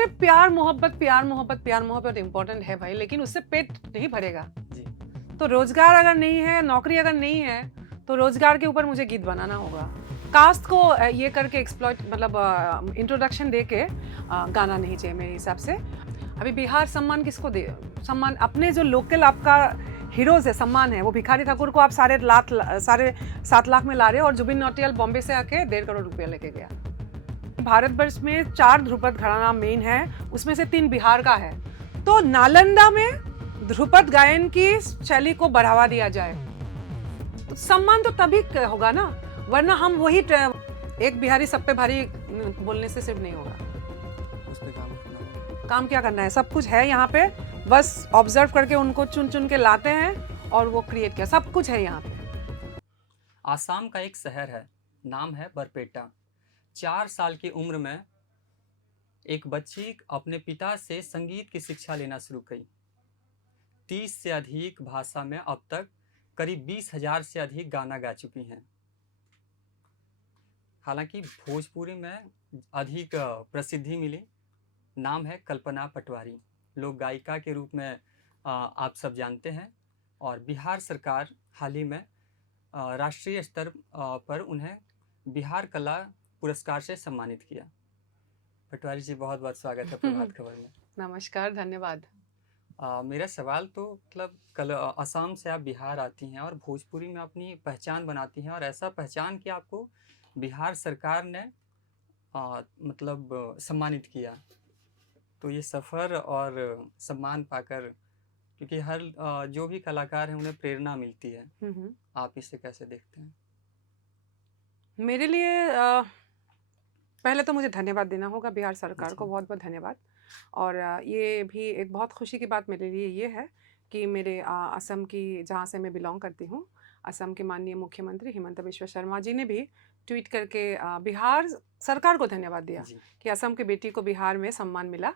सिर्फ प्यार मोहब्बत प्यार मोहब्बत प्यार मोहब्बत इम्पोर्टेंट है भाई, लेकिन उससे पेट नहीं भरेगा जी। तो रोजगार अगर नहीं है, नौकरी अगर नहीं है, तो रोजगार के ऊपर मुझे गीत बनाना होगा। कास्ट को ये करके एक्सप्लॉइट मतलब इंट्रोडक्शन दे के गाना नहीं चाहिए मेरे हिसाब से। अभी बिहार सम्मान किसको दे? सम्मान अपने जो लोकल आपका हीरोज है, सम्मान है, वो भिखारी ठाकुर को आप 7.5 लाख में ला रहे हो, और जुबिन नौटियाल बॉम्बे से आके 1.5 करोड़ रुपया लेके गया। भारतवर्ष में 4 ध्रुपद घराना मेन है, उसमें से 3 बिहार का है। तो नालंदा में ध्रुपद गायन की शैली को बढ़ावा दिया जाए तो सम्मान तो तभी होगा ना, वरना हम वही एक बिहारी सब पे भारी बोलने से सिर्फ नहीं होगा। उस पे काम करना होगा। काम क्या करना है? सब कुछ है यहाँ पे, बस ऑब्जर्व करके उनको चुन चुन के लाते हैं और वो क्रिएट किया, सब कुछ है यहाँ पे। आसाम का एक शहर है, नाम है बरपेटा। 4 साल की उम्र में एक बच्ची अपने पिता से संगीत की शिक्षा लेना शुरू की। 30 से अधिक भाषा में अब तक करीब 20,000 से अधिक गाना गा चुकी हैं। हालांकि भोजपुरी में अधिक प्रसिद्धि मिली। नाम है कल्पना पटवारी, लोक गायिका के रूप में आप सब जानते हैं, और बिहार सरकार हाल ही में राष्ट्रीय स्तर पर उन्हें बिहार कला पुरस्कार से सम्मानित किया। पटवारी जी, बहुत बहुत स्वागत है प्रभात खबर में। नमस्कार, धन्यवाद। मेरा सवाल तो मतलब असम से आप बिहार आती हैं और भोजपुरी में अपनी पहचान बनाती हैं, और ऐसा पहचान कि आपको बिहार सरकार ने मतलब सम्मानित किया। तो ये सफ़र और सम्मान पाकर, क्योंकि हर जो भी कलाकार हैं उन्हें प्रेरणा मिलती है, आप इसे कैसे देखते हैं? मेरे लिए पहले तो मुझे धन्यवाद देना होगा बिहार सरकार को, बहुत बहुत धन्यवाद। और ये भी एक बहुत खुशी की बात मेरे लिए ये है कि मेरे असम की, जहाँ से मैं बिलोंग करती हूँ, असम के माननीय मुख्यमंत्री हिमंता बिश्वा शर्मा जी ने भी ट्वीट करके बिहार सरकार को धन्यवाद दिया कि असम की बेटी को बिहार में सम्मान मिला।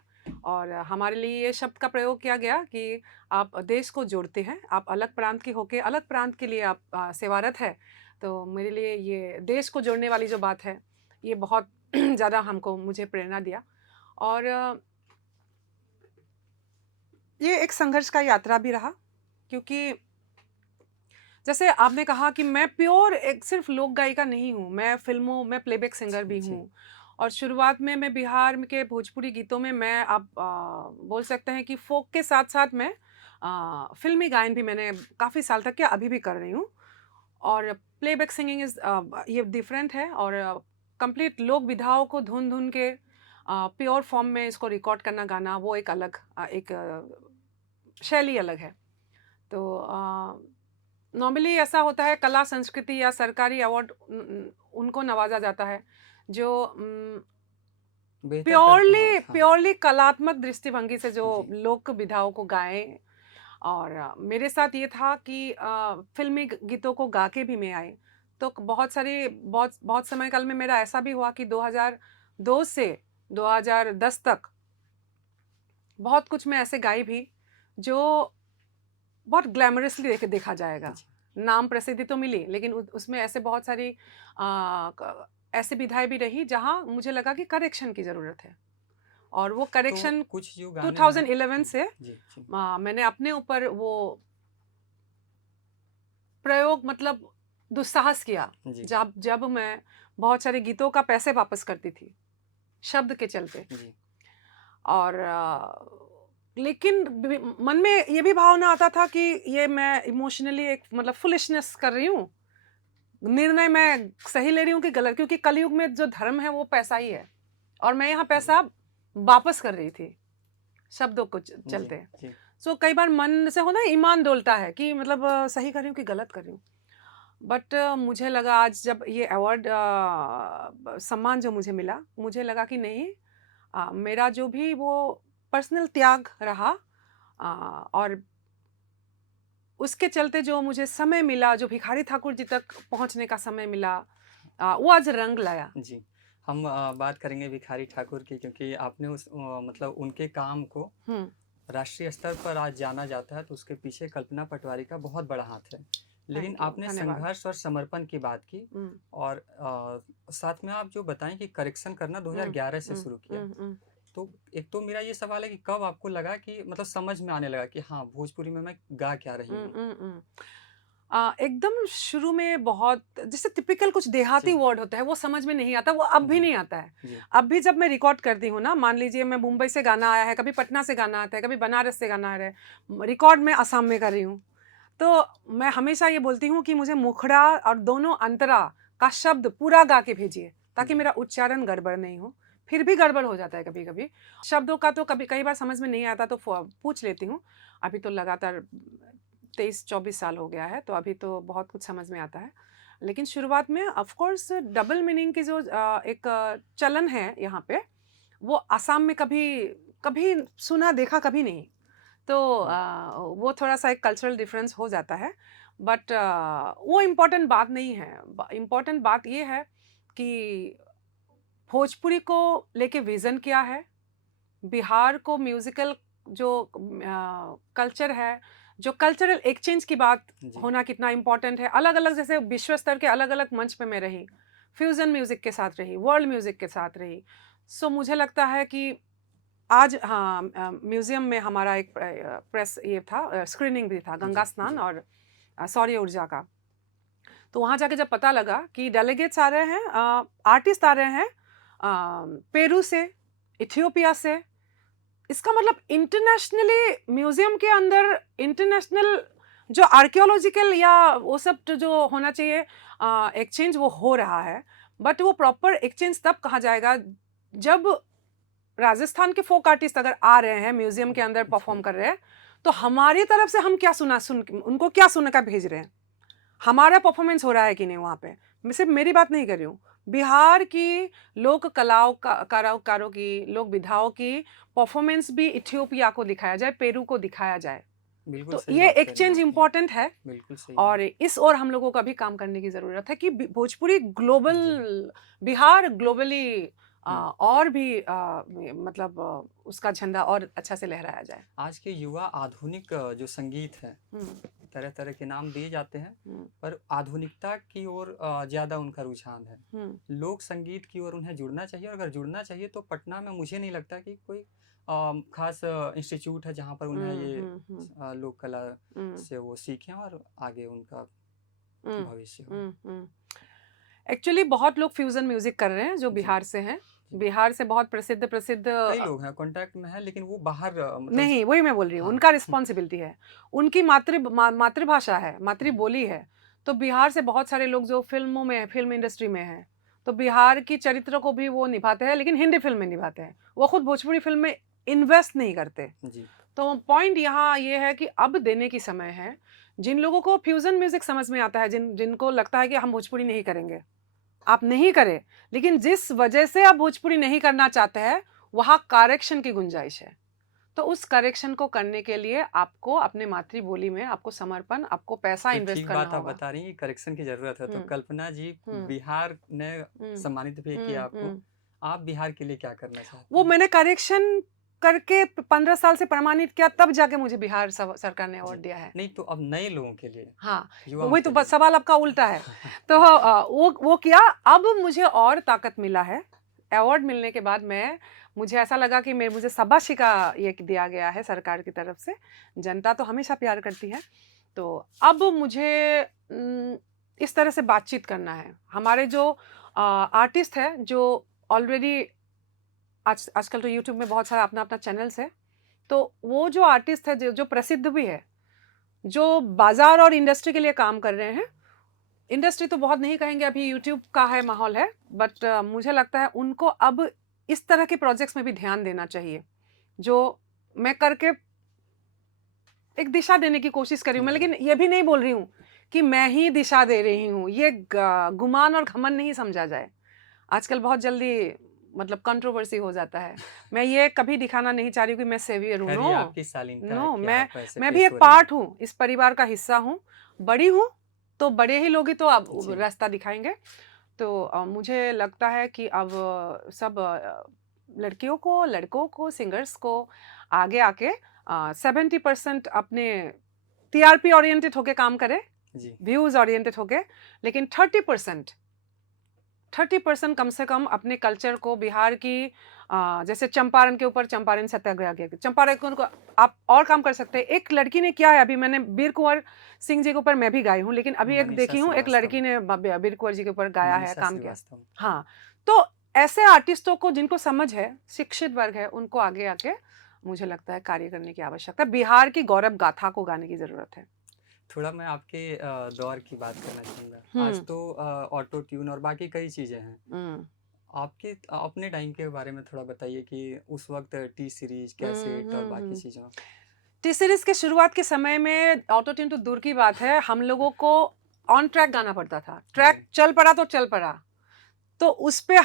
और हमारे लिए ये शब्द का प्रयोग किया गया कि आप देश को जोड़ते हैं, आप अलग प्रांत के होके अलग प्रांत के लिए आप सेवारत है। तो मेरे लिए ये देश को जोड़ने वाली जो बात है, ये बहुत ज़्यादा मुझे प्रेरणा दिया। और ये एक संघर्ष का यात्रा भी रहा, क्योंकि जैसे आपने कहा कि मैं प्योर एक सिर्फ लोक गायिका नहीं हूँ, मैं फिल्मों में प्लेबैक सिंगर भी हूँ। और शुरुआत में मैं बिहार के भोजपुरी गीतों में मैं आप बोल सकते हैं कि फोक के साथ साथ मैं फिल्मी गायन भी मैंने काफ़ी साल तक किया, अभी भी कर रही हूँ। और प्लेबैक सिंगिंग इज़ ये डिफरेंट है, और कंप्लीट लोक विधाओं को धुन धुन के प्योर फॉर्म में इसको रिकॉर्ड करना, गाना, वो एक अलग एक शैली अलग है। तो नॉर्मली ऐसा होता है, कला संस्कृति या सरकारी अवार्ड उनको नवाजा जाता है जो प्योरली कलात्मक दृष्टिभंगी से जो लोक विधाओं को गाएं। और मेरे साथ ये था कि फिल्मी गीतों को गा के भी मैं आई। तो बहुत समय काल में मेरा ऐसा भी हुआ कि 2002 से 2010 तक बहुत कुछ मैं ऐसे गाई भी जो बहुत ग्लैमरसली देखा जाएगा। नाम प्रसिद्धि तो मिली, लेकिन उसमें ऐसे बहुत सारी ऐसी विधाएं भी रही जहां मुझे लगा कि करेक्शन की ज़रूरत है। और वो करेक्शन तो कुछ जो 2011 से मैंने अपने ऊपर वो प्रयोग मतलब दुस्साहस किया, जब मैं बहुत सारे गीतों का पैसे वापस करती थी शब्द के चलते। और लेकिन मन में ये भी भावना आता था कि ये मैं इमोशनली एक मतलब फुलिशनेस कर रही हूँ, निर्णय मैं सही ले रही हूँ कि गलत, क्योंकि कलयुग में जो धर्म है वो पैसा ही है, और मैं यहाँ पैसा वापस कर रही थी शब्दों को चलते। सो कई बार मन से होना ईमान डोलता है कि मतलब सही कर रही हूँ कि गलत कर रही हूँ। बट मुझे लगा आज जब ये अवार्ड सम्मान जो मुझे मिला, मुझे लगा कि नहीं, मेरा जो भी वो पर्सनल त्याग रहा और उसके चलते जो मुझे समय मिला, जो भिखारी ठाकुर जी तक पहुंचने का समय मिला, वो आज रंग लाया। जी, हम बात करेंगे भिखारी ठाकुर की, क्योंकि आपने उस मतलब उनके काम को राष्ट्रीय स्तर पर आज जाना जाता है, तो उसके पीछे कल्पना पटवारी का बहुत बड़ा हाथ है। लेकिन आपने संघर्ष और समर्पण की बात की, और साथ में आप जो बताएं कि करेक्शन करना 2011 से शुरू किया, तो एक तो मेरा ये सवाल है कि कब आपको लगा कि मतलब समझ में आने लगा कि हाँ भोजपुरी में मैं गा क्या रही हूँ? एकदम शुरू में बहुत जैसे टिपिकल कुछ देहाती जी। वर्ड होता है वो समझ में नहीं आता, वो अब भी जी। नहीं आता है। जी। अब भी जब मैं रिकॉर्ड करती हूँ ना, मान लीजिए मैं मुंबई से गाना आया है, कभी पटना से गाना आता है, कभी बनारस से गाना आ रहा है, रिकॉर्ड में असम में कर रही हूँ, तो मैं हमेशा ये बोलती हूँ कि मुझे मुखड़ा और दोनों अंतरा का शब्द पूरा गा के भेजिए, ताकि जी। मेरा उच्चारण गड़बड़ नहीं हो। फिर भी गड़बड़ हो जाता है कभी कभी शब्दों का, तो कभी कई बार समझ में नहीं आता तो पूछ लेती हूँ। अभी तो लगातार 23-24 साल हो गया है, तो अभी तो बहुत कुछ समझ में आता है। लेकिन शुरुआत में ऑफ कोर्स डबल मीनिंग की जो एक चलन है यहाँ पे, वो असम में कभी कभी सुना देखा कभी नहीं, तो वो थोड़ा सा एक कल्चरल डिफरेंस हो जाता है। बट वो इम्पोर्टेंट बात नहीं है। इम्पोर्टेंट बात ये है कि भोजपुरी को लेके विज़न क्या है, बिहार को म्यूज़िकल जो कल्चर है, जो कल्चरल एक्सचेंज की बात जी। होना कितना इम्पोर्टेंट है। अलग-अलग जैसे विश्व स्तर के अलग-अलग मंच पे मैं रही, फ्यूज़न म्यूज़िक के साथ रही, वर्ल्ड म्यूज़िक के साथ रही। सो मुझे लगता है कि आज म्यूज़ियम में हमारा एक प्रेस ये था, स्क्रीनिंग भी था गंगा जी। स्नान जी। और सौर्य ऊर्जा का। तो वहाँ जाके जब पता लगा कि डेलीगेट्स आ रहे हैं, आर्टिस्ट आ रहे हैं पेरू से, इथियोपिया से, इसका मतलब इंटरनेशनली म्यूजियम के अंदर इंटरनेशनल जो आर्कियोलॉजिकल या वो सब जो होना चाहिए एक्सचेंज वो हो रहा है। बट वो प्रॉपर एक्सचेंज तब कहा जाएगा जब राजस्थान के फोक आर्टिस्ट अगर आ रहे हैं म्यूजियम के अंदर परफॉर्म कर रहे हैं, तो हमारी तरफ से हम क्या उनको क्या सुनकर भेज रहे हैं, हमारा परफॉर्मेंस हो रहा है कि नहीं वहाँ पे। मैं सिर्फ मेरी बात नहीं कर रही हूँ, बिहार की लोक कलाओं कारों की, लोक विधाओं की परफॉर्मेंस भी इथियोपिया को दिखाया जाए, पेरू को दिखाया जाए। बिल्कुल तो सही ये बात कह रही हैं एक्सचेंज आप। इम्पोर्टेंट है, बिल्कुल सही और है। इस ओर हम लोगों का भी काम करने की ज़रूरत है कि भोजपुरी ग्लोबल, जी। बिहार ग्लोबली हुँ। और भी मतलब उसका झंडा और अच्छा से लहराया जाए। आज के युवा आधुनिक जो संगीत है, हुँ, तरह-तरह के नाम दिए जाते हैं, हुँ, पर आधुनिकता की ओर ज़्यादा उनका रुझान है। हुँ, लोक संगीत की ओर उन्हें जुड़ना चाहिए, और अगर जुड़ना चाहिए तो पटना में मुझे नहीं लगता कि कोई खास इंस्टीट्यूट है जहाँ पर उन्हें हुँ, ये हुँ, हुँ, लोक कला हुँ, से वो सीखें और आगे उनका हुँ, भविष्य हो। हुँ, हुँ। एक्चुअली बहुत लोग फ्यूजन म्यूजिक कर रहे हैं जो जी। बिहार से हैं। जी। बिहार से बहुत प्रसिद्ध प्रसिद्ध कई लोग हैं कॉन्टैक्ट में हैं, लेकिन वो बाहर मतलब नहीं, वही मैं बोल रही हूँ, हाँ। उनका रिस्पॉन्सिबिलिटी है, उनकी मातृभाषा है, मातृबोली है। तो बिहार से बहुत सारे लोग जो फ़िल्मों में, फ़िल्म इंडस्ट्री में हैं, तो बिहार की चरित्र को भी वो निभाते हैं, लेकिन हिंदी फ़िल्म में निभाते हैं। वो खुद भोजपुरी फ़िल्म में इन्वेस्ट नहीं करते। जी। तो पॉइंट यहाँ ये है कि अब देने की समय है। जिन लोगों को फ्यूज़न म्यूज़िक समझ में आता है, जिनको लगता है कि हम भोजपुरी नहीं करेंगे, आप नहीं करें, लेकिन जिस वजह से आप भोजपुरी नहीं करना चाहते हैं, वहाँ करेक्शन की गुंजाइश है। तो उस करेक्शन को करने के लिए आपको अपने मातृबोली में आपको समर्पण, आपको पैसा तो इन्वेस्ट ठीक करना बात आप होगा। बता रही हैं कि करेक्शन की ज़रूरत है। तो हुँ, कल्पना जी, हुँ, बिहार ने हुँ, सम्मानित भी किया हुँ, आपको। हुँ। आप बिहार के लिए क्या करना चाहती वो हैं? मैंने करेक्शन करके 15 साल से प्रमाणित किया, तब जाके मुझे बिहार सरकार ने जी। अवार्ड दिया है। नहीं तो अब नए लोगों के लिए, हाँ, युवाओं वही के तो लिए। सवाल आपका उल्टा है। तो वो किया, अब मुझे और ताकत मिला है। अवार्ड मिलने के बाद मुझे ऐसा लगा कि मुझे शाबाशी का ये दिया गया है सरकार की तरफ से। जनता तो हमेशा प्यार करती है। तो अब मुझे इस तरह से बातचीत करना है। हमारे जो आर्टिस्ट हैं, जो ऑलरेडी आजकल तो यूट्यूब में बहुत सारा अपना-अपना चैनल्स है। तो वो जो आर्टिस्ट है, जो प्रसिद्ध भी है, जो बाज़ार और इंडस्ट्री के लिए काम कर रहे हैं, इंडस्ट्री तो बहुत नहीं कहेंगे, अभी यूट्यूब का है माहौल है, बट मुझे लगता है उनको अब इस तरह के प्रोजेक्ट्स में भी ध्यान देना चाहिए, जो मैं करके एक दिशा देने की कोशिश कर रही हूँ मैं। जी। लेकिन ये भी नहीं बोल रही हूँ कि मैं ही दिशा दे रही हूँ, ये गुमान और घमंड नहीं समझा जाए। आजकल बहुत जल्दी मतलब कंट्रोवर्सी हो जाता है। मैं ये कभी दिखाना नहीं चाह रही हूँ कि मैं सेवियर हूँ। खैर ये नो, आपकी शालीनता है नो, कि मैं आप ऐसे मैं भी पेश एक हो रही हैं। पार्ट हूँ, इस परिवार का हिस्सा हूँ, बड़ी हूँ, तो बड़े ही लोग ही तो अब जी। रास्ता दिखाएँगे। तो मुझे लगता है कि अब सब लड़कियों को, लड़कों को, सिंगर्स को आगे आके 70% अपने टीआरपी ओरिएंटेड होके काम करें, जी। व्यूज़ ओरिएंटेड होके, लेकिन 30% कम से कम अपने कल्चर को, बिहार की जैसे चंपारण के ऊपर चंपारण सत्याग्रह किया, चंपारण को आप और काम कर सकते हैं। एक लड़की ने किया है, अभी मैंने वीर कुंवर सिंह जी के ऊपर मैं भी गाई हूँ, लेकिन अभी एक देखी हूँ एक लड़की ने वीर कुंवर जी के ऊपर गाया है, काम किया। हाँ, तो ऐसे आर्टिस्टों को जिनको समझ है, शिक्षित वर्ग है, उनको आगे आके मुझे लगता है कार्य करने की आवश्यकता है। बिहार की गौरव गाथा को गाने की जरूरत है। थोड़ा मैं आपके दौर की बात करना चाहूँगा। आज तो ऑटो ट्यून और बाकी कई चीज़ें हैं। आपके अपने टाइम के बारे में थोड़ा बताइए कि उस वक्त टी सीरीज, कैसेट और बाकी चीज़ों। टी सीरीज के शुरुआत के समय में ऑटो ट्यून तो दूर की बात है, हम लोगों को ऑन ट्रैक गाना पड़ता था। ट्रैक चल पड़ा तो चल पड़ा, तो उस पे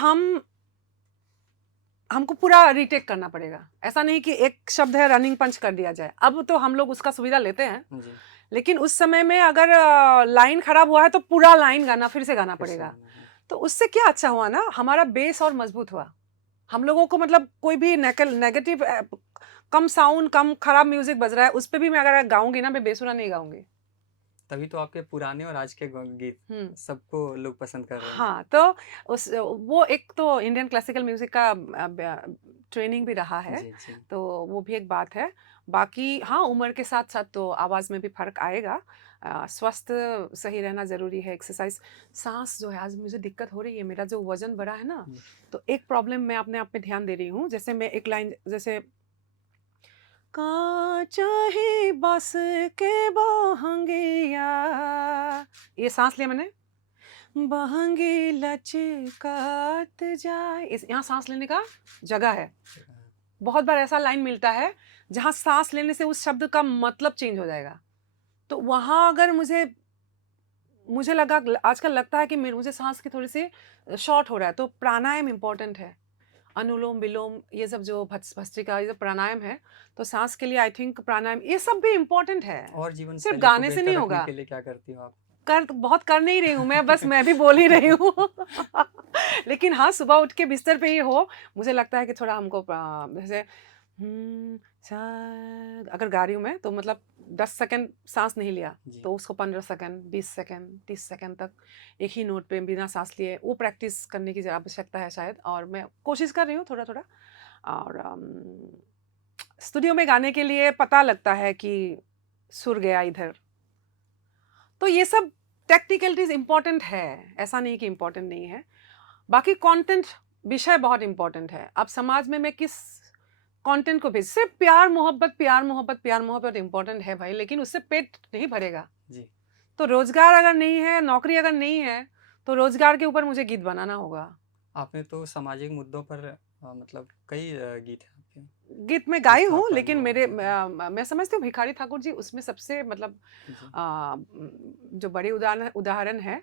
हमको पूरा रीटेक करना पड़ेगा। ऐसा नहीं कि एक शब्द है रनिंग पंच कर दिया जाए। अब तो हम लोग उसका सुविधा लेते हैं, लेकिन उस समय में अगर लाइन खराब हुआ है तो पूरा लाइन गाना फिर से गाना पड़ेगा। तो उससे क्या अच्छा हुआ ना, हमारा बेस और मजबूत हुआ। हम लोगों को मतलब कोई भी नेगेटिव कम साउंड, कम खराब म्यूजिक बज रहा है, उस पर भी मैं अगर गाऊंगी ना, मैं बेसुरा नहीं गाऊंगी। तभी तो आपके पुराने और आज के गीत सबको लोग पसंद कर रहे हैं। हाँ, तो वो एक तो इंडियन क्लासिकल म्यूजिक का ट्रेनिंग भी रहा है, तो वो भी एक बात है। बाकी हाँ, उम्र के साथ साथ तो आवाज़ में भी फर्क आएगा। स्वस्थ सही रहना ज़रूरी है, एक्सरसाइज। सांस जो है, आज मुझे दिक्कत हो रही है, मेरा जो वजन बढ़ा है ना, तो एक प्रॉब्लम मैं अपने आप पे ध्यान दे रही हूँ। जैसे मैं एक लाइन, जैसे चाहे बस के बहंगिया, ये सांस लिया मैंने, बहंगी लचकात जाए, इस यहाँ सांस लेने का जगह है। बहुत बार ऐसा लाइन मिलता है जहाँ सांस लेने से उस शब्द का मतलब चेंज हो जाएगा। तो वहाँ अगर मुझे लगा, आजकल लगता है कि मुझे सांस की थोड़ी सी शॉर्ट हो रहा है, तो प्राणायाम इम्पोर्टेंट है। अनुलोम विलोम, ये सब जो भस्त्रिका, ये जो प्राणायाम है, तो सांस के लिए आई थिंक प्राणायाम, ये सब भी इम्पोर्टेंट है। और जीवन सिर्फ गाने से नहीं होगा। के लिए क्या करती हो आप? बहुत कर नहीं रही हूँ मैं, बस मैं भी बोल ही रही हूँ। लेकिन हाँ, सुबह उठ के बिस्तर पे ही हो, मुझे लगता है कि थोड़ा हमको जैसे अगर गा रही हूँ मैं, तो मतलब 10 सेकंड सांस नहीं लिया, तो उसको 15 सेकंड, 20 सेकंड, 30 सेकंड तक एक ही नोट पे बिना सांस लिए, वो प्रैक्टिस करने की आवश्यकता है शायद, और मैं कोशिश कर रही हूँ थोड़ा थोड़ा। और स्टूडियो में गाने के लिए पता लगता है कि सुर गया इधर, तो ये सब टेक्निकलिटीज इंपॉर्टेंट है, ऐसा नहीं कि इंपॉर्टेंट नहीं है। बाकी कंटेंट, विषय बहुत इंपॉर्टेंट है। अब समाज में मैं किस कंटेंट को भेज, सिर्फ प्यार मोहब्बत प्यार मोहब्बत प्यार मोहब्बत इंपॉर्टेंट है भाई, लेकिन उससे पेट नहीं भरेगा जी। तो रोजगार अगर नहीं है, नौकरी अगर नहीं है, तो रोजगार के ऊपर मुझे गीत बनाना होगा। आपने तो सामाजिक मुद्दों पर मतलब कई गीत हैं आपके। गीत में गाई हूँ, लेकिन मेरे मैं समझती हूँ भिखारी ठाकुर जी उसमें सबसे मतलब जो बड़े उदाहरण है।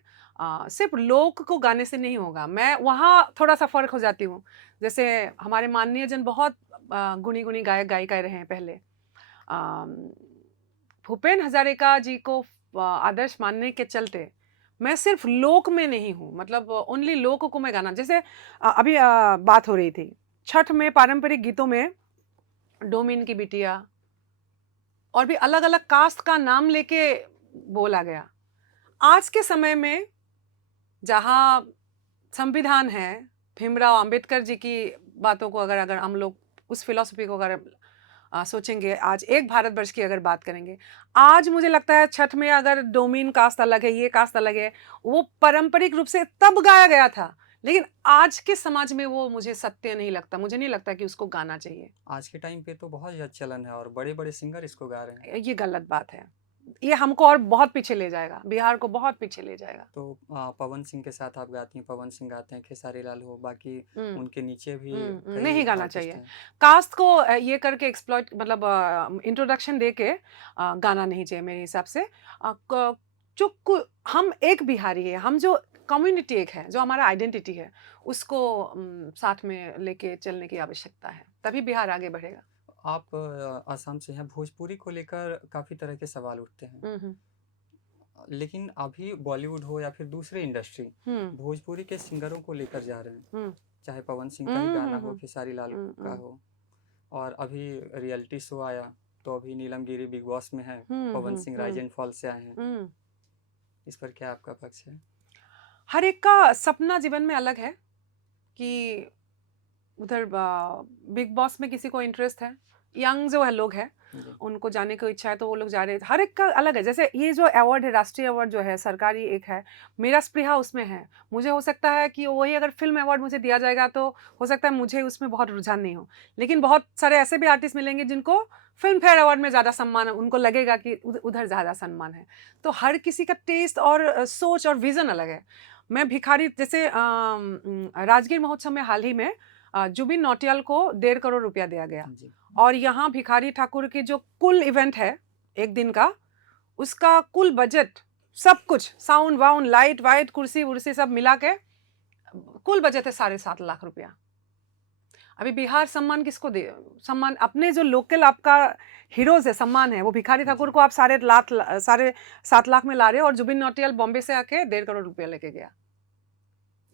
सिर्फ लोक को गाने से नहीं होगा, मैं वहाँ थोड़ा सा फर्क हो जाती हूँ। जैसे हमारे माननीय जन बहुत गुणी गुणी गायक गायिका रहे हैं पहले। भूपेन हजारिका जी को आदर्श मानने के चलते मैं सिर्फ लोक में नहीं हूँ, मतलब ओनली लोक को मैं गाना, जैसे अभी बात हो रही थी छठ में पारंपरिक गीतों में डोमिन की बिटिया और भी अलग अलग कास्ट का नाम लेके बोला गया। आज के समय में जहाँ संविधान है, भीमराव अंबेडकर जी की बातों को अगर हम लोग उस फिलॉसफी को अगर सोचेंगे, आज एक भारतवर्ष की अगर बात करेंगे, आज मुझे लगता है छठ में अगर डोमिन कास्ट अलग है, ये कास्ट अलग है, वो पारंपरिक रूप से तब गाया गया था, लेकिन आज के समाज में वो मुझे सत्य नहीं लगता। मुझे नहीं लगता कि उसको गाना चाहिए। आज के टाइम पे तो बहुत ज़्यादा चलन है और बड़े बड़े सिंगर इसको गा रहे हैं। ये गलत बात है, ये हमको और बहुत पीछे ले जाएगा, बिहार को बहुत पीछे ले जाएगा। तो पवन सिंह के साथ आप गाती हैं, पवन सिंह गाते हैं, खेसारी लाल हो, बाकी उनके नीचे भी नहीं गाना चाहिए। कास्ट को ये करके एक्सप्लॉइट, मतलब इंट्रोडक्शन दे के गाना नहीं चाहिए मेरे हिसाब से। हम एक बिहारी है, हम जो कम्युनिटी एक है, जो हमारा आइडेंटिटी है, उसको साथ में लेके चलने की आवश्यकता है, तभी बिहार आगे बढ़ेगा। आप असम से हैं, भोजपुरी को लेकर काफ़ी तरह के सवाल उठते हैं, लेकिन अभी बॉलीवुड हो या फिर दूसरे इंडस्ट्री भोजपुरी के सिंगरों को लेकर जा रहे हैं, चाहे पवन सिंह का ही गाना हो, खेसारी लाल का हो, और अभी रियलिटी शो आया तो अभी नीलम गिरी बिग बॉस में है, Pawan Singh rise and fall से आए हैं। इस पर क्या आपका पक्ष है? हर एक का सपना जीवन में अलग है कि उधर बिग बॉस में किसी को इंटरेस्ट है, यंग जो है लोग हैं उनको जाने की इच्छा है तो वो लोग जा रहे हैं। हर एक का अलग है। जैसे ये जो अवार्ड है, राष्ट्रीय अवार्ड जो है सरकारी एक है, मेरा स्पृहा उसमें है। मुझे हो सकता है कि वही अगर फिल्म अवार्ड मुझे दिया जाएगा तो हो सकता है मुझे उसमें बहुत रुझान नहीं हो, लेकिन बहुत सारे ऐसे भी आर्टिस्ट मिलेंगे जिनको फिल्म फेयर अवार्ड में ज़्यादा सम्मान है, उनको लगेगा कि उधर ज़्यादा सम्मान है। तो हर किसी का टेस्ट और सोच और विज़न अलग है। मैं भिखारी जैसे राजगीर महोत्सव में हाल ही में जुबिन नौटियाल को 1.5 करोड़ रुपया दिया गया, और यहाँ भिखारी ठाकुर की जो कुल इवेंट है एक दिन का, उसका कुल बजट सब कुछ साउंड वाउंड लाइट वाइट कुर्सी वुर्सी सब मिला के कुल बजट है 7.5 लाख रुपया। अभी बिहार सम्मान किसको दे? सम्मान अपने जो लोकल आपका हीरोज है, सम्मान है वो भिखारी ठाकुर को आप 7.5 लाख में ला रहे हो, और जुबिन नौटियाल बॉम्बे से आके 1.5 करोड़ रुपया लेके गया।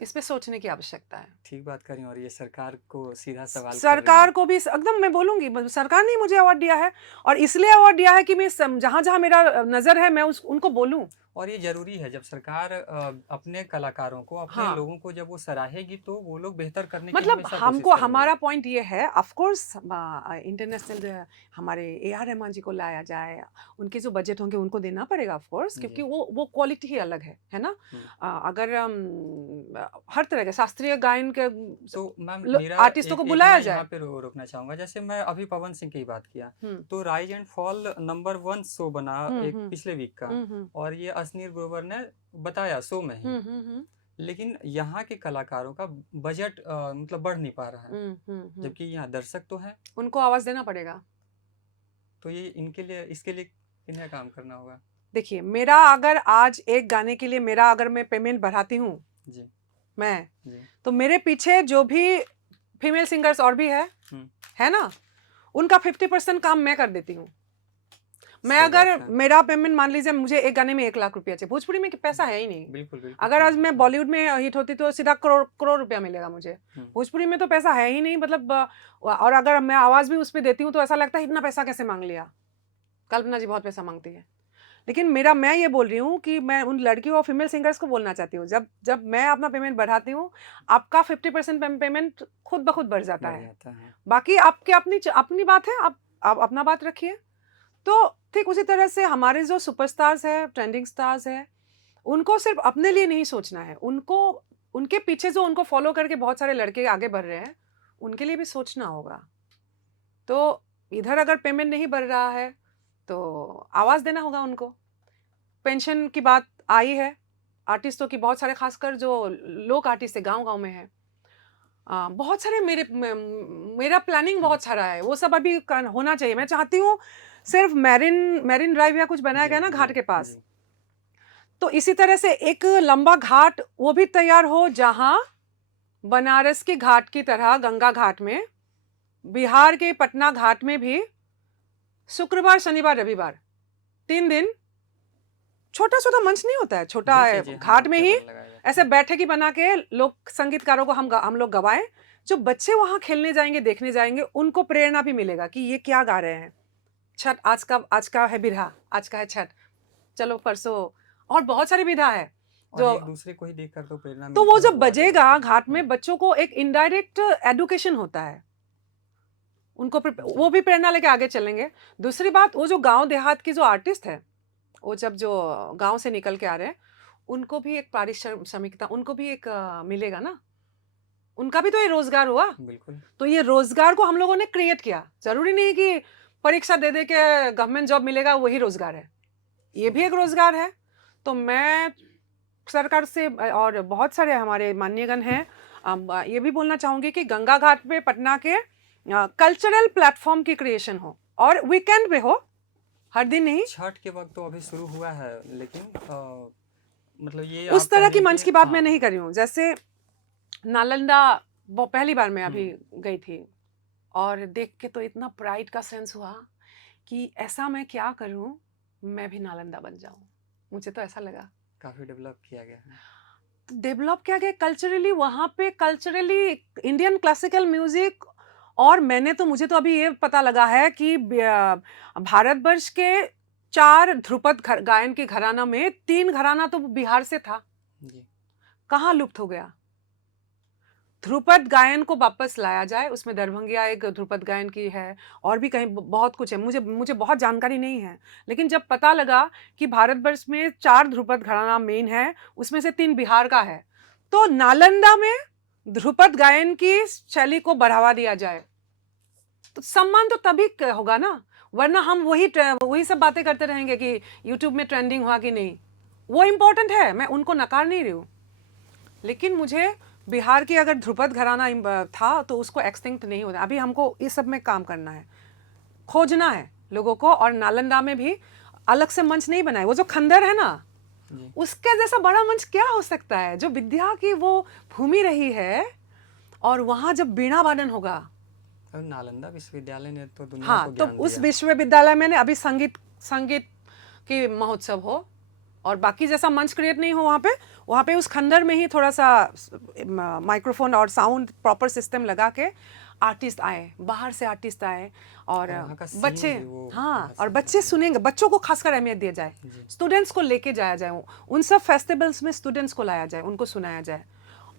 इस पे सोचने की आवश्यकता है। ठीक बात करें। और ये सरकार को सीधा सवाल सरकार को भी एकदम मैं बोलूंगी, सरकार ने मुझे अवार्ड दिया है और इसलिए अवार्ड दिया है कि मैं जहां जहां मेरा नजर है मैं उनको बोलूं। और ये जरूरी है, जब सरकार अपने कलाकारों को, अपने लोगों को जब वो सराहेगी तो वो लोग बेहतर करने की मतलब हमेशा हमको कोशिश हमारा पॉइंट ये है, ऑफ कोर्स इंटरनेशनल हमारे AR रहमान जी को लाया जाए, उनके जो बजट होंगे उनको देना पड़ेगा ऑफ कोर्स, क्योंकि वो क्वालिटी ही अलग है ना। अगर हर तरह के शास्त्रीय गायन के तो मैम आर्टिस्टों को बुलाया जाए। यहाँ पे रोकना चाहूंगा, जैसे मैं अभी पवन सिंह की बात किया तो rise and fall number 1 show बना एक पिछले वीक का, और ये असनीर ग्रोवर ने बताया शो में ही, लेकिन यहाँ के कलाकारों का बजट मतलब बढ़ नहीं पा रहा है, जबकि यहाँ दर्शक तो हैं, उनको आवाज देना पड़ेगा। तो ये इनके लिए, इसके लिए किन्हें काम करना होगा? देखिए, मेरा अगर आज एक गाने के लिए मेरा अगर मैं पेमेंट बढ़ाती हूँ जी तो मेरे पीछे जो भी फीमेल सिंगर्स और भी है ना, उनका 50% काम मैं कर देती हूँ। मैं अगर मेरा पेमेंट मान लीजिए मुझे एक गाने में 1 लाख रुपया चाहिए, भोजपुरी में पैसा है ही नहीं। बिल्कुल। अगर आज मैं बॉलीवुड में हिट होती तो सीधा करोड़ रुपया मिलेगा मुझे, भोजपुरी में तो पैसा है ही नहीं। मतलब और अगर मैं आवाज भी उस पर देती हूँ तो ऐसा लगता है इतना पैसा कैसे मांग लिया। कल्पना जी बहुत पैसा मांगती है, लेकिन मैं ये बोल रही हूँ कि मैं उन लड़कियों और फीमेल सिंगर्स को बोलना चाहती हूँ, जब मैं अपना पेमेंट बढ़ाती हूँ आपका 50% पेमेंट खुद ब खुद बढ़ जाता है। बाकी आपकी अपनी बात है, आप अपना बात रखिए। तो ठीक उसी तरह से हमारे जो सुपरस्टार्स है, ट्रेंडिंग स्टार्स है, उनको सिर्फ अपने लिए नहीं सोचना है, उनको उनके पीछे जो उनको फॉलो करके बहुत सारे लड़के आगे बढ़ रहे हैं उनके लिए भी सोचना होगा। तो इधर अगर पेमेंट नहीं बढ़ रहा है तो आवाज देना होगा उनको। पेंशन की बात आई है आर्टिस्टों की, बहुत सारे खासकर जो लोक आर्टिस्ट है गांव में है, बहुत सारे मेरा प्लानिंग बहुत सारा है, वो सब अभी होना चाहिए। मैं चाहती हूँ सिर्फ मैरिन ड्राइव या कुछ बनाया गया ना घाट के पास, तो इसी तरह से एक लंबा घाट वो भी तैयार हो, जहां बनारस की घाट की तरह गंगा घाट में, बिहार के पटना घाट में भी शुक्रवार शनिवार रविवार 3 दिन छोटा छोटा मंच नहीं होता है, छोटा घाट में ही ऐसे बैठक बना के लोग संगीतकारों को हम लोग गवाएं, जो बच्चे वहां खेलने जाएंगे, देखने जाएंगे, उनको प्रेरणा भी मिलेगा कि ये क्या गा रहे हैं। छठ आज का है बिरहा, आज का है छठ, चलो परसों, और बहुत सारी विधा है जो एक दूसरे को ही देखकर तो प्रेरणा, तो वो जब बजेगा घाट में बच्चों को एक इनडायरेक्ट एडुकेशन होता है, उनको वो भी प्रेरणा लेके आगे चलेंगे। दूसरी बात, वो जो गांव देहात की जो आर्टिस्ट है, वो जब जो गांव से निकल के आ रहे हैं उनको भी एक पारिश्रमिकता, उनको भी एक मिलेगा ना, उनका भी तो ये रोजगार हुआ। बिल्कुल। तो ये रोजगार को हम लोगों ने क्रिएट किया, जरूरी नहीं कि परीक्षा दे के गवर्नमेंट जॉब मिलेगा वही रोजगार है, ये भी एक रोजगार है। तो मैं सरकार से और बहुत सारे हमारे मान्यगण हैं, ये भी बोलना चाहूंगी कि गंगा घाट पे पटना के कल्चरल प्लेटफॉर्म की क्रिएशन हो, और वीकेंड पे हो, हर दिन नहीं। छठ के वक्त तो अभी शुरू हुआ है, लेकिन मतलब ये उस तरह की मंच की बात मैं नहीं कर रही हूँ। जैसे नालंदा पहली बार मैं अभी गई थी और देख के तो इतना प्राइड का सेंस हुआ कि ऐसा मैं क्या करूं, मैं भी नालंदा बन जाऊं। मुझे तो ऐसा लगा काफी डेवलप किया गया है, कल्चरली, वहां पे कल्चरली इंडियन क्लासिकल म्यूजिक। और मुझे तो अभी ये पता लगा है कि भारतवर्ष के 4 ध्रुपद गायन के घराना में 3 घराना तो बिहार से था, कहाँ लुप्त हो गया। ध्रुपद गायन को वापस लाया जाए। उसमें दरभंगिया एक ध्रुपद गायन की है, और भी कहीं बहुत कुछ है, मुझे बहुत जानकारी नहीं है। लेकिन जब पता लगा कि भारतवर्ष में 4 ध्रुपद घराना मेन है, उसमें से 3 बिहार का है, तो नालंदा में ध्रुपद गायन की शैली को बढ़ावा दिया जाए, तो सम्मान तो तभी होगा ना, वरना हम वही सब बातें करते रहेंगे कि यूट्यूब में ट्रेंडिंग हुआ कि नहीं। वो इम्पोर्टेंट है, मैं उनको नकार नहीं रही हूँ, लेकिन मुझे बिहार की अगर ध्रुपद घराना था तो उसको एक्सटिंक्ट नहीं होता। अभी हमको इस सब में काम करना है, खोजना है लोगों को। और नालंदा में भी अलग से मंच नहीं बनाए, वो जो खंडर है ना, उसके जैसा बड़ा मंच क्या हो सकता है, जो विद्या की वो भूमि रही है। और वहाँ जब वीणा वादन होगा, नालंदा विश्वविद्यालय ने तो दुनिया हाँ, को तो ज्ञान उस दिया। विश्वविद्यालय में अभी संगीत की महोत्सव हो, और बाकी जैसा मंच क्रिएट नहीं हो वहाँ पे उस खंडर में ही थोड़ा सा माइक्रोफोन और साउंड प्रॉपर सिस्टम लगा के आर्टिस्ट आए, बाहर से आर्टिस्ट आए, और बच्चे, हाँ, और बच्चे सुनेंगे, बच्चों को खासकर अहमियत दिया जाए, स्टूडेंट्स को लेके जाया जाए, उन सब फेस्टिवल्स में स्टूडेंट्स को लाया जाए, उनको सुनाया जाए।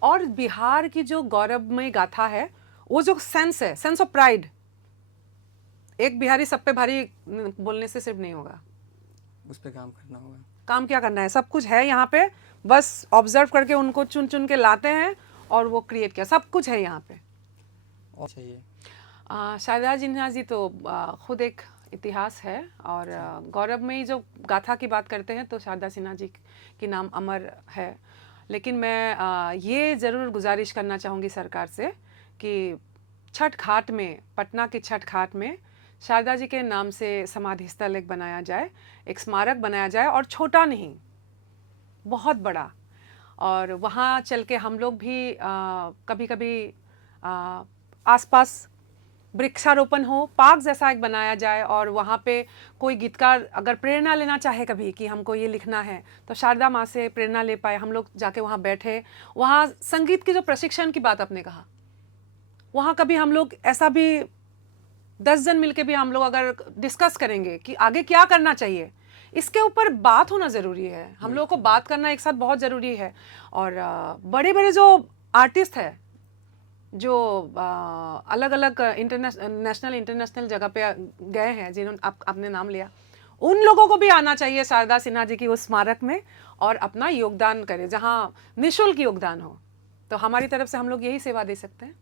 और बिहार की जो गौरवमय गाथा है, वो जो सेंस है, सेंस ऑफ प्राइड, एक बिहारी सब पे भारी बोलने से सिर्फ नहीं होगा, उस पे काम करना होगा। काम क्या करना है, सब कुछ है यहाँ पे, बस ऑब्जर्व करके उनको चुन चुन के लाते हैं और वो क्रिएट किया, सब कुछ है यहाँ पे। और चाहिए शारदा सिन्हा जी तो खुद एक इतिहास है, और गौरवमयी जो गाथा की बात करते हैं तो शारदा सिन्हा जी की नाम अमर है। लेकिन मैं ये ज़रूर गुजारिश करना चाहूँगी सरकार से कि छठ घाट में, पटना के छठ घाट में शारदा जी के नाम से समाधि स्थल एक बनाया जाए, एक स्मारक बनाया जाए, और छोटा नहीं, बहुत बड़ा। और वहाँ चल के हम लोग भी कभी कभी आसपास वृक्षारोपण हो, पार्क जैसा एक बनाया जाए, और वहाँ पे कोई गीतकार अगर प्रेरणा लेना चाहे कभी कि हमको ये लिखना है, तो शारदा माँ से प्रेरणा ले पाए, हम लोग जाके वहाँ बैठे। वहाँ संगीत के जो प्रशिक्षण की बात आपने कहा, वहाँ कभी हम लोग ऐसा भी 10 जन मिलके भी हम लोग अगर डिस्कस करेंगे कि आगे क्या करना चाहिए, इसके ऊपर बात होना ज़रूरी है। हम लोगों को बात करना एक साथ बहुत ज़रूरी है। और बड़े बड़े जो आर्टिस्ट हैं, जो अलग अलग नेशनल इंटरनेशनल जगह पे गए हैं, जिन्होंने आपने नाम लिया, उन लोगों को भी आना चाहिए शारदा सिन्हा जी की उस स्मारक में, और अपना योगदान करें, जहाँ निःशुल्क योगदान हो। तो हमारी तरफ से हम लोग यही सेवा दे सकते हैं।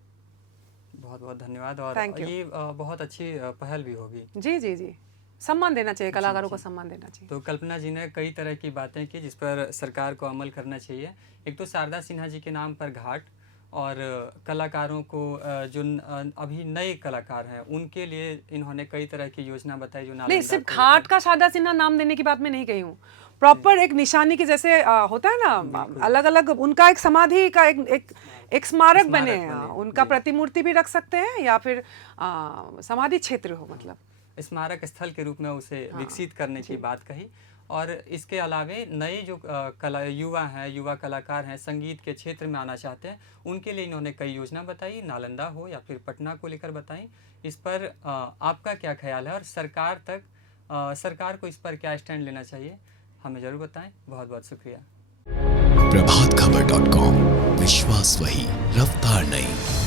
बहुत बहुत धन्यवाद। और ये बहुत अच्छी पहल भी होगी। जी जी जी, सम्मान देना चाहिए, कलाकारों को सम्मान देना चाहिए। तो कल्पना जी ने कई तरह की बातें की जिस पर सरकार को अमल करना चाहिए। एक तो शारदा सिन्हा जी के नाम पर घाट, और कलाकारों को जो अभी नए कलाकार हैं उनके लिए इन्होंने कई तरह की योजना बताई जो नहीं, सिर्फ घाट का शारदा सिन्हा नाम देने की बात मैं नहीं कही हूँ, प्रॉपर एक निशानी की जैसे होता है ना, अलग अलग उनका एक समाधि का एक स्मारक बने, उनका प्रतिमूर्ति भी रख सकते हैं, या फिर समाधि क्षेत्र हो, मतलब स्मारक स्थल के रूप में उसे विकसित करने की बात कही। और इसके अलावे नए जो युवा हैं, युवा कलाकार हैं, संगीत के क्षेत्र में आना चाहते हैं, उनके लिए इन्होंने कई योजना बताई, नालंदा हो या फिर पटना को लेकर बताई। इस पर आपका क्या ख्याल है, और सरकार को इस पर क्या स्टैंड लेना चाहिए, हमें ज़रूर बताएं। बहुत बहुत शुक्रिया। प्रभातखबर.com, विश्वास वही, रफ्तार नहीं।